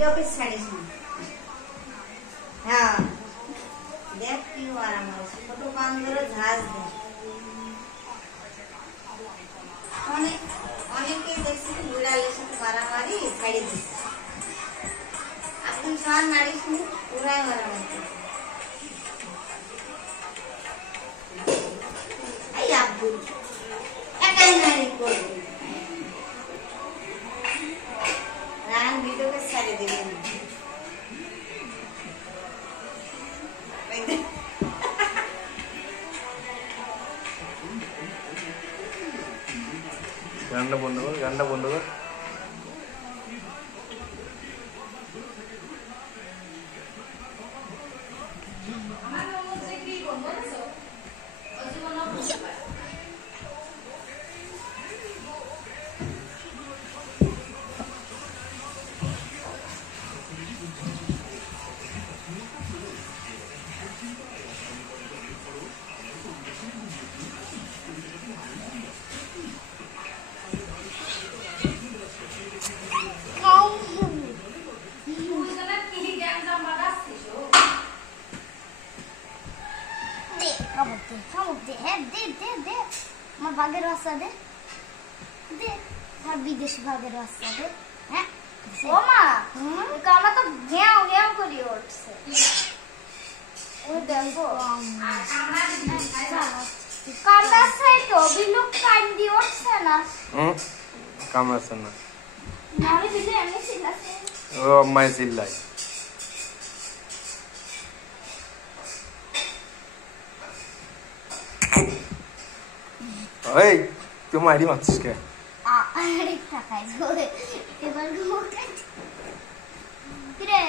ভিডিওকে ছাড়িস না। হ্যাঁ দেখ কি আরাম আছে, ছোট কান ধরে ঝাঁজ দেয়। অনেকেই দেখছি বিড়ালের সাথে মারামারি ছাড়িয়ে দিচ্ছে। আপনি সব নাড়িস নি, ওরাই মারামারি করছে। এই আব্দুল একাই নারী করবে, রান ভিডিওকে ছাড়িয়ে দেবেন। গানটা বন্ধ কর, গানটা বন্ধ কর। আমার ভাগের রাস্তা দে দে, আর বিদেশি ভাগের রাস্তা দে। হ্যাঁ ও মা, কামা তো ঘেউ ঘেউ করে উঠছে। ও দেখো কামড়া সাইড তো বিলুক কান দি উঠছে না। কামড়াচ্ছে না, নারে বিলে এমনি চিল্লাছে। ও আম্মাই চিল্লাই। এই তুই মারি মারছিস কে? আরে টাকাই ধরে এবার ঘুরে কিরে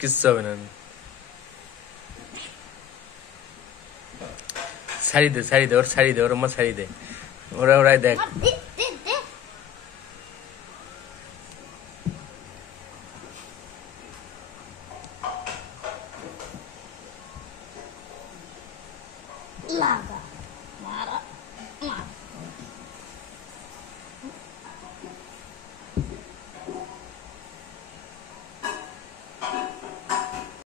কিচ্ছু হবে না। ছাড়ি দে, ছাড়ি দে, ওর ছাড়ি দে, ওর মা ছাড়ি দে, ওরা ওরাই দেখ। লাগা মারা